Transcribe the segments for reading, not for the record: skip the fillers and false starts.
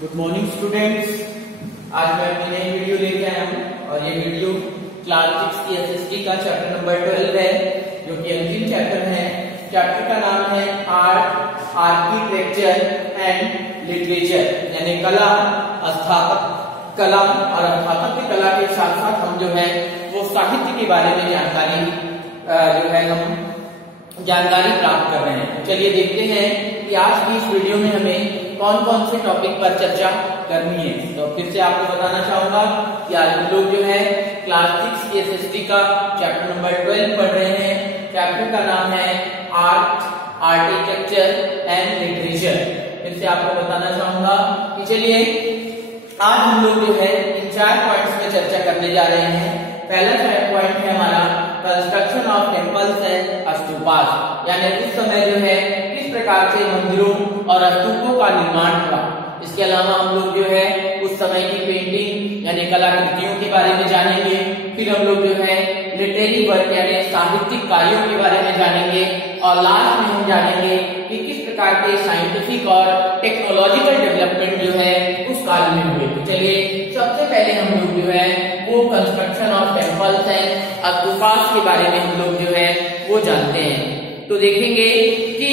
Good morning students. आज मैं अपनी नई वीडियो लेके आया हूँ और ये वीडियो क्लास 6 की एसएसटी का चैप्टर नंबर 12 है, जो कि अंतिम चैप्टर है। चैप्टर का नाम है आर्ट, आर्किटेक्चर एंड लिटरेचर, यानी कला, कला और स्थापत्य कला के साथ साथ हम जो है वो साहित्य के बारे में जानकारी प्राप्त कर रहे हैं। चलिए देखते हैं कि आज की इस वीडियो में हमें कौन कौन से टॉपिक पर चर्चा करनी है। तो फिर से आपको बताना चाहूंगा कि आज हम लोग जो है क्लास 6 की एसएसटी का चैप्टर नंबर 12 पढ़ रहे हैं। चैप्टर का नाम है आर्ट, आर्किटेक्चर एंड लिटरेचर। फिर से आपको बताना चाहूंगा कि चलिए आज हम लोग जो है इन 4 पॉइंट्स में चर्चा करने जा रहे हैं। पहला पॉइंट है हमारा construction of temples and stupas, यानी उस समय जो है किस प्रकार से मंदिरों और स्तूपों का निर्माण हुआ। इसके अलावा हम लोग जो है उस समय की पेंटिंग यानी कलाकृतियों के बारे में जानेंगे। फिर हम लोग जो है लिटरेरी वर्क यानी साहित्यिक कार्यों के बारे में जानेंगे और लास्ट में हम जानेंगे कि किस प्रकार के साइंटिफिक और टेक्नोलॉजिकल डेवलपमेंट जो है उस काल में हुए। तो चलिए सबसे पहले हम लोग जो है वो construction of temples and stupas के बारे में हम लोग जो है वो जानते हैं। तो देखेंगे कि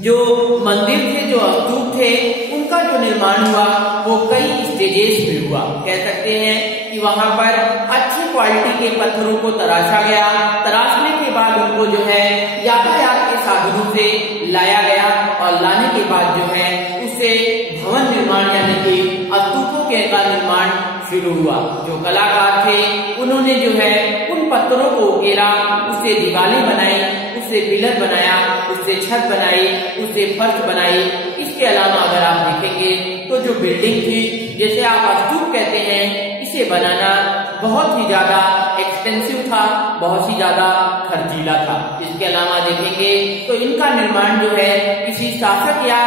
जो मंदिर थे, जो स्तूप थे, उनका जो निर्माण हुआ वो कई स्टेजेस में हुआ। कह सकते हैं कि वहां पर अच्छी क्वालिटी के पत्थरों को तराशा गया। तराशने के बाद उनको जो है यातायात के साधनों से लाया गया और लाने के बाद जो है उससे भवन निर्माण यानी कि स्तूपों का निर्माण शुरू हुआ। जो कलाकार थे उन्होंने जो है उन पत्थरों को उकेरा, उससे दीवारें बनाई, उससे पिलर बनाया, उससे छत बनाई, उससे फर्श बनाई। इसके अलावा अगर आप देखेंगे तो जो बिल्डिंग थी, जैसे आप स्तूप कहते हैं, इसे बनाना बहुत ही ज्यादा एक्सपेंसिव था, बहुत ही ज्यादा खर्चीला था। इसके अलावा देखेंगे तो इनका निर्माण जो है किसी शासक या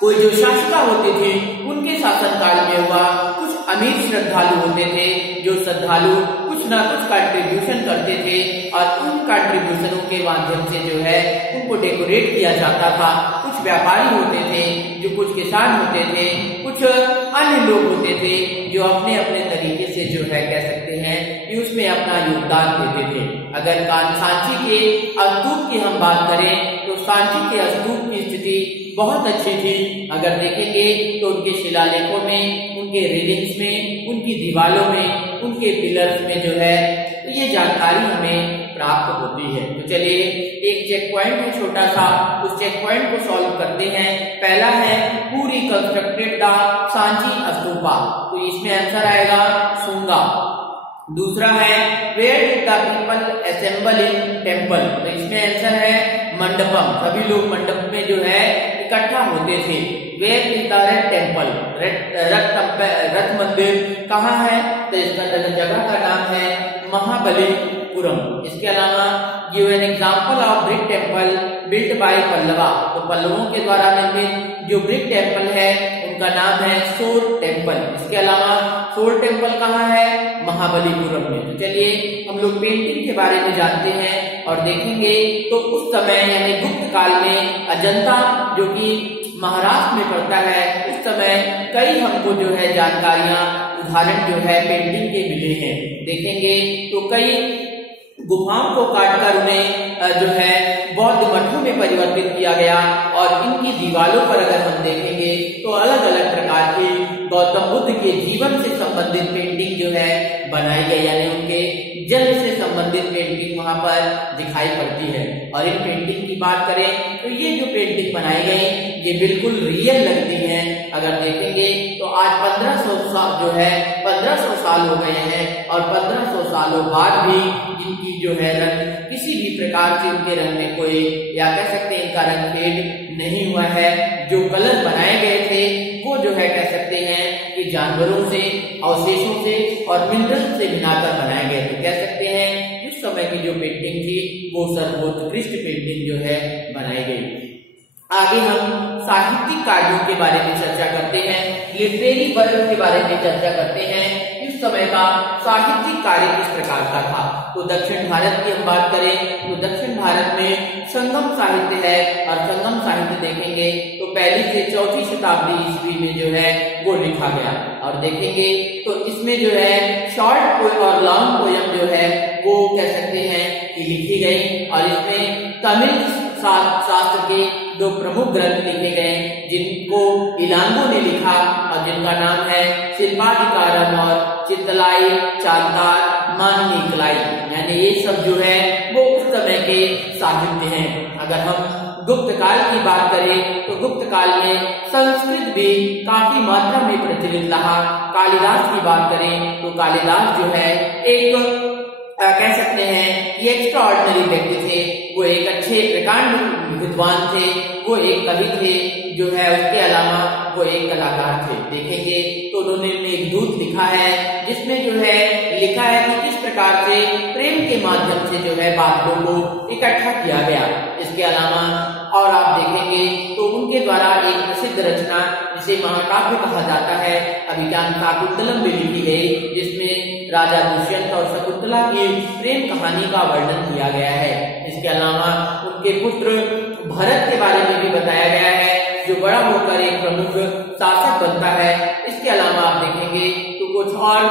कोई जो शासिका होती थी उनके शासनकाल में हुआ। कुछ अमीर श्रद्धालु होते थे जो श्रद्धालु कुछ ना कुछ कंट्रीब्यूशन करते थे और उन कंट्रीब्यूशनों के माध्यम से जो है उनको डेकोरेट किया जाता था। कुछ व्यापारी होते थे, जो कुछ किसान होते थे, कुछ अन्य लोग होते थे जो अपने अपने तरीके से जो है कह सकते हैं कि उसमें अपना योगदान देते थे। अगर सांची के स्तूप की हम बात करें तो सांची के स्तूप की स्थिति बहुत अच्छी थी। अगर देखेंगे तो उनके शिलालेखों में, उनके रेलिंग्स में, उनकी दीवारों में, उनके पिलर्स में जो है तो ये जानकारी हमें प्राप्त होती है। तो चलिए एक चेक पॉइंट है छोटा सा, उस चेक पॉइंट को सॉल्व करते हैं। पहला है पूरी कंस्ट्रक्टेड द सांची स्तूपा, तो इसमें आंसर आएगा सुंगा। दूसरा है where did the people assemble in temple, तो इसमें आंसर है मंडपम, सभी लोग मंडप में जो है इकट्ठा होते थे। Where is the red temple, रथ मंदिर कहाँ है, तो इसका जगह का नाम है महाबलीपुरम। इसके अलावा give an example of brick temple built by Pallava, तो पल्लवों के द्वारा निर्मित जो ब्रिक टेम्पल है उनका नाम है सोर टेम्पल। इसके अलावा सोर टेम्पल कहाँ है, महाबलीपुरम में। तो चलिए हम लोग पेंटिंग के बारे में जानते हैं और देखेंगे तो उस समय यानी गुप्त काल में अजंता जो कि महाराष्ट्र में पड़ता है, उस समय कई हमको जो है जानकारियां, उदाहरण जो है पेंटिंग के मिले हैं। देखेंगे तो कई गुफाओं को काटकर उन्हें जो है बौद्ध मठों में परिवर्तित किया गया और इनकी दीवारों पर अगर हम देखेंगे तो अलग अलग प्रकार की गौतम बुद्ध के जीवन से संबंधित पेंटिंग जो है बनाई गई, यानी उनके जन्म से संबंधित पेंटिंग वहां पर दिखाई पड़ती है। और इन पेंटिंग की बात करें तो ये जो पेंटिंग बनाई गई ये बिल्कुल रियल लगती है। अगर देखेंगे तो आज 1500 साल जो है 1500 साल हो गए हैं और 1500 सालों बाद भी इनकी जो है रंग किसी भी प्रकार से उनके रंग में कोई या कह सकते हैं इनका रंग फेड नहीं हुआ है। जो कलर बनाए गए थे वो जो है कह सकते हैं कि जानवरों से, अवशेषों से और मिनरल से मिलाकर बनाए गए। तो कह सकते हैं उस समय की जो पेंटिंग थी वो सर्वोत्कृष्ट पेंटिंग जो है बनाई गई। आगे हम साहित्यिक कार्यों के बारे में चर्चा करते हैं, लिटरेरी वर्क के बारे में चर्चा करते हैं। उस समय का साहित्यिक कार्य किस प्रकार का था। तो दक्षिण भारत की हम बात करें तो दक्षिण भारत में संगम साहित्य है, और संगम साहित्य देखेंगे तो 1ली से 4ठी शताब्दी ईस्वी में जो है वो लिखा गया। और देखेंगे तो इसमें जो है शॉर्ट और लॉन्ग पोयम जो है वो कह सकते हैं कि लिखी गई। और इसमें तमिल शास्त्र के 2 प्रमुख ग्रंथ लिखे गए जिनको इलांगो ने लिखा और जिनका नाम है शिल्पाधिकारम और चित्तलाई चांतार मानिकलाई, यानी ये सब जो है वो उस समय के साहित्य हैं। अगर हम गुप्त काल की बात करें तो गुप्त काल में संस्कृत भी काफी मात्रा में प्रचलित रहा। कालिदास की बात करें तो कालिदास जो है एक कह सकते हैं ये एक्स्ट्राऑर्डिनरी व्यक्ति थे, वो एक अच्छे प्रकांड विद्वान थे, वो एक कवि थे जो है, उसके अलावा वो एक कलाकार थे। देखेंगे तो उन्होंने एक दूत लिखा है जिसमें जो है लिखा है कि किस प्रकार से प्रेम के माध्यम से जो है बादलों को इकट्ठा किया गया। इसके अलावा और आप देखेंगे तो उनके द्वारा एक प्रसिद्ध रचना जिसे महाकाव्य कहा जाता है अभिज्ञान शाकुंतलम भी लिखी गई, जिसमें राजा दुष्यंत और शकुंतला की प्रेम कहानी का वर्णन किया गया है। इसके अलावा उनके पुत्र भरत के बारे में भी बताया गया है जो बड़ा होकर एक प्रमुख शासक बनता है। इसके अलावा आप देखेंगे तो कुछ और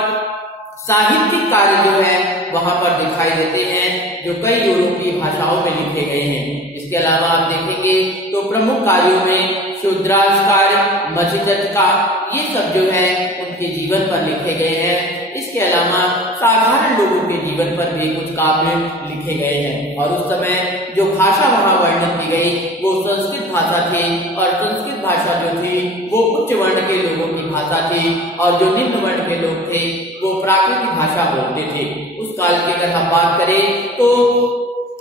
साहित्यिक कार्य जो है वहां पर दिखाई देते हैं जो कई यूरोपीय भाषाओं में लिखे गए हैं। इसके अलावा आप देखेंगे तो प्रमुख कार्यों में शूद्रास कार्य, मधुचंद्रिका, ये सब जो है उनके जीवन पर लिखे गए हैं। इसके अलावा साधारण लोगों के जीवन पर भी कुछ काव्य लिखे गए हैं। और उस समय जो भाषा वहां वर्णन की गई वो संस्कृत भाषा थी, और संस्कृत भाषा जो थी वो उच्च वर्ण के लोगों की भाषा थी, और जो निम्न वर्ण के लोग थे वो प्राकृतिक भाषा बोलते थे। उस काल की अगर हम बात करें तो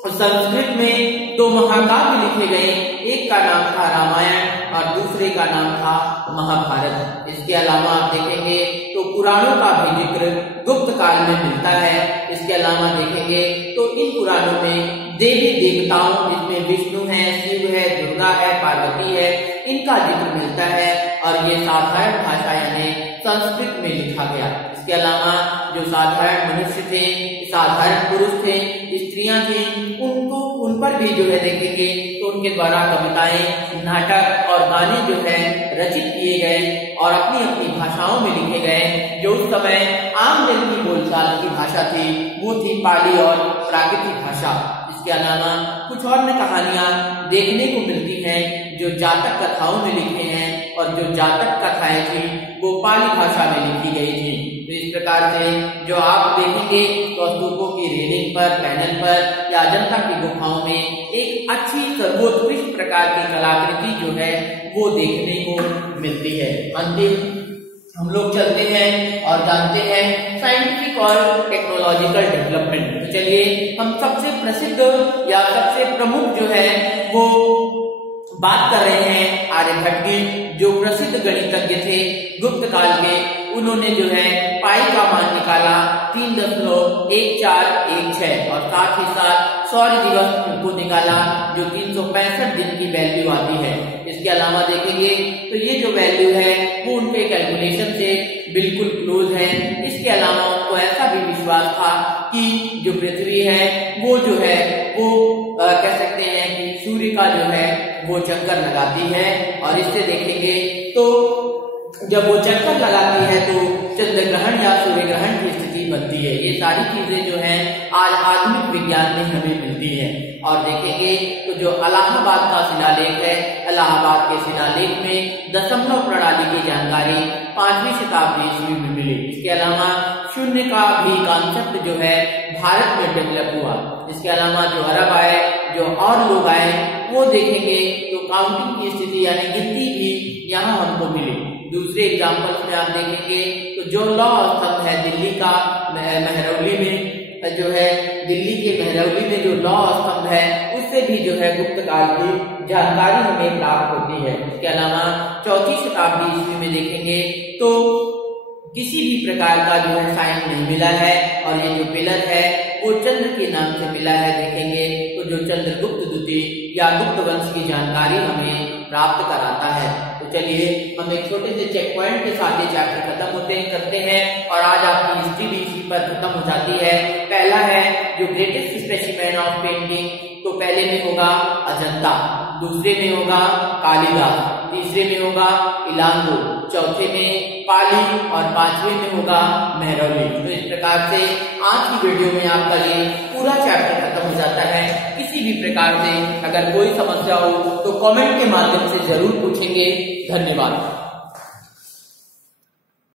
संस्कृत में 2 महाकाव्य लिखे गए, एक का नाम था रामायण और दूसरे का नाम था महाभारत। इसके अलावा आप देखेंगे तो पुराणों का भी जिक्र गुप्त काल में मिलता है। इसके अलावा देखेंगे तो इन पुराणों में देवी देवताओं जिसमें विष्णु है, शिव है, दुर्गा है, पार्वती है, इनका जिक्र मिलता है, और ये साधारण भाषा यानी संस्कृत में लिखा गया। इसके अलावा जो साधारण मनुष्य थे, साधारण पुरुष थे, स्त्रियां थी, उनको उन पर भी जो है देखेंगे तो उनके द्वारा कविताएं, नाटक और गाने जो है रचित किए गए और अपनी अपनी भाषाओं में लिखे गए। जो उस समय आम जन की बोलचाल की भाषा थी वो थी पाली और प्राकृतिक भाषा। इसके अलावा कुछ और में कहानियां देखने को मिलती हैं जो जातक कथाओं में लिखे हैं, और जो जातक कथाएं थी वो पाली भाषा में लिखी गई थी। तो इस प्रकार से जो आप देखेंगे तो स्तूपों की रेलिंग पर, पैनल पर या अजंता की गुफाओं में एक अच्छी सर्वोत्कृष्ट प्रकार की कलाकृति जो है वो देखने को मिलती है। अंतिम हम लोग चलते हैं और जानते हैं साइंटिफिक और टेक्नोलॉजिकल डेवलपमेंट। तो चलिए हम सबसे प्रसिद्ध या सबसे प्रमुख जो है वो बात कर रहे हैं आर्यभट्ट की, जो प्रसिद्ध गणितज्ञ थे गुप्त काल के। उन्होंने जो है पाई का मान निकाला 3.1416 और साथ ही साथ सौर दिवस को निकाला जो 365 दिन की वैल्यू आती है। इसके अलावा देखेंगे तो ये जो वैल्यू है वो उनके कैलकुलेशन से बिल्कुल क्लोज है। इसके अलावा उनको ऐसा भी विश्वास था कि जो पृथ्वी है वो जो है वो कह सकते हैं कि सूर्य का जो है वो चक्कर लगाती है, और इससे देखेंगे तो जब वो चक्कर लगाती है तो चंद्र ग्रहण या सूर्य ग्रहण की स्थिति बनती है। ये सारी चीजें जो हैं आज आधुनिक विज्ञान में हमें मिलती है। और देखेंगे तो जो इलाहाबाद का शिलालेख है, इलाहाबाद के शिलालेख में दशमलव प्रणाली की जानकारी 5वीं शताब्दी ईस्वी में मिली। इसके अलावा शून्य का भी कॉन्सेप्ट जो है भारत में डेवलप हुआ। इसके अलावा जो अरब आए, जो और लोग आए, वो देखेंगे तो काउंटिंग की स्थिति यानी गिनती भी यहाँ हमको मिली। दूसरे एग्जाम्पल्स में आप देखेंगे तो जो लौ स्तंभ है दिल्ली का महरौली में जो है, दिल्ली के महरौली में जो लौ स्तंभ है उससे भी जो है गुप्त काल की जानकारी हमें प्राप्त होती है। इसके अलावा 4वीं शताब्दी ईस्वी में देखेंगे तो किसी भी प्रकार का जो है साइन नहीं मिला है, और ये जो पिलर है वो चंद्र के नाम से मिला है देखेंगे तो जो चंद्रगुप्त द्वितीय या गुप्त वंश की जानकारी हमें प्राप्त कराता है। तो चलिए हम एक छोटे से चेक पॉइंट के साथ ये चैप्टर खत्म करते हैं और आज आपकी हिस्ट्री भी इसी पर खत्म हो जाती है। पहला है जो ग्रेटेस्ट स्पेसिमेन ऑफ पेंटिंग, तो पहले में होगा अजंता, दूसरे में होगा कालिदास, तीसरे में होगा इलांगो, चौथे में पाली और पांचवे में होगा मेहरौली। तो इस प्रकार से आज की वीडियो में आपका ये पूरा चैप्टर खत्म हो जाता है। किसी भी प्रकार से अगर कोई समस्या हो तो कमेंट के माध्यम से जरूर पूछेंगे। धन्यवाद।